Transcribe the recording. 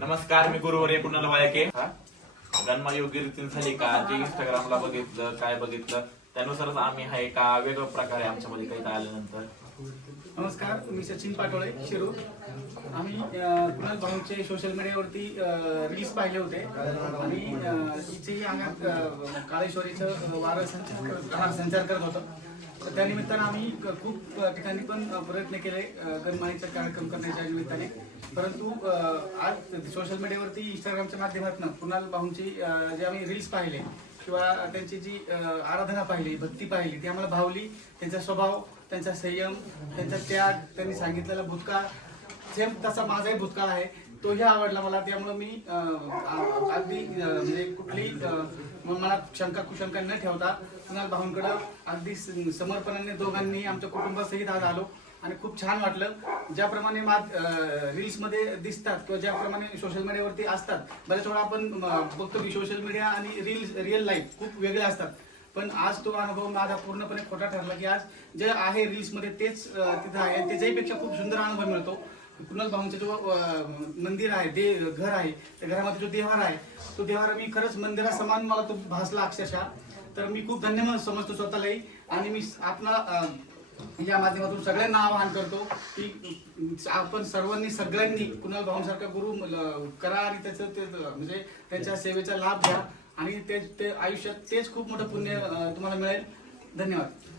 नमस्कार, मी गुरुवर्य कुणाल वायके. गणमा योग्य रीतीने झाली का, जे इंस्टाग्रामला बघितलं काय बघितलं त्यानुसारच आम्ही आहे का वेगळ्या प्रकारे आमच्यामध्ये काही आल्यानंतर. नमस्कार, मी सचिन पाटोळे शिरूर. आम्ही कुणाल भाऊंचे सोशल मीडियावरती रील्स पाहिले होते आणि इथेही अंगात काळेश्वरीचं वारं संचार करत होतं. तर त्या निमित्तानं आम्ही खूप ठिकाणी पण प्रयत्न केले गणमाईचा कार्यक्रम करण्याच्या निमित्ताने, परंतु आज सोशल मीडियावरती इंस्टाग्रामच्या माध्यमातून कुणाल भाऊंची जे आम्ही रील्स पाहिले किंवा त्यांची जी आराधना पाहिली, भक्ती पाहिली, ती आम्हाला भावली. त्यांचा स्वभाव, त्यांचा संयम, त्यांचा त्याग, त्यांनी सांगितलेला भूतकाळ सेम तसा माझाही भूतकाळ आहे, तोही आवडला मला. त्यामुळे मी अगदी म्हणजे कुठली मनात शंका कुशंका न ठेवता कुणाल भाऊंकडं अगदी समर्पणाने दोघांनी आमच्या कुटुंबासहित आज आलो आणि खूप छान वाटलं. ज्याप्रमाणे रील्समध्ये दिसतात किंवा ज्याप्रमाणे सोशल मीडियावरती असतात, बऱ्याच वेळा आपण बघतो की सोशल मीडिया आणि रिअल लाईफ खूप वेगळे असतात. पण आज तो अनुभव माझा पूर्णपणे खोटा ठरला की आज जे आहे रील्समध्ये तेच तिथं आहे. त्याच्याहीपेक्षा खूप सुंदर अनुभव मिळतो. कुणाल भाऊंचं जो मंदिर आहे, घर आहे, त्या घरामध्ये जो देवारा आहे, तो देवारा मी खरंच मंदिरासमान मला तो भासला अक्षरशः. तर मी खूप धन्यवाद समजतो स्वतःलाही आणि मी आपला या माध्यमातून सगळ्यांना आवाहन करतो की आपण सगळ्यांनी कुणाल भाऊंसारखा गुरु करा आणि त्याचं ते म्हणजे त्यांच्या सेवेचा लाभ घ्या आणि ते आयुष्यात तेच खूप मोठं पुण्य तुम्हाला मिळेल. धन्यवाद.